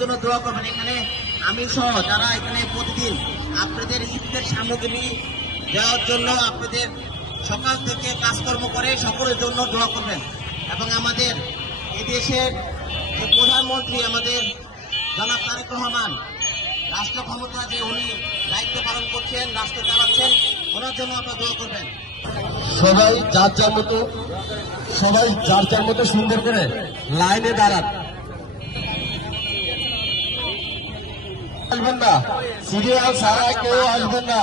জন্য দোয়া করবেন। এখানে আমি সহ যারা এখানে প্রতিদিন আপনাদের ঈদের সামগ্রী দেওয়ার জন্য আপনাদের সকাল থেকে কাজকর্ম করে সকলের জন্য দোয়া করবেন। এবং আমাদের এদেশের যে প্রধানমন্ত্রী আমাদের জনাব তারেক রহমান, রাষ্ট্র ক্ষমতা যে উনি দায়িত্ব পালন করছেন, রাষ্ট্র চালাচ্ছেন, ওনার জন্য আপনারা দোয়া করবেন। সবাই যার যার মতো সুন্দর করে লাইনে দাঁড়ান, আসবেন না, সিরিয়াল ছাড়া কেউ আসবেন না।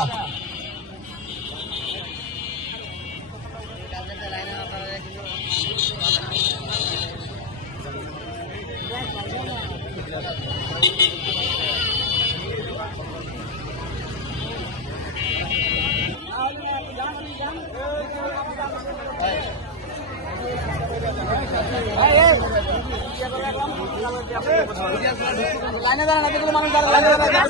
লাইনে দাঁড়ান, এতগুলো মানুষ লাইনে দাঁড়ান।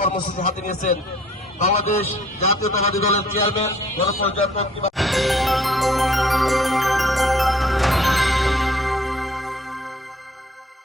কর্মসূচি হাতে নিয়েছেন বাংলাদেশ জাতীয়তাবাদী দলের চেয়ারম্যান গণপঞ্চায়েত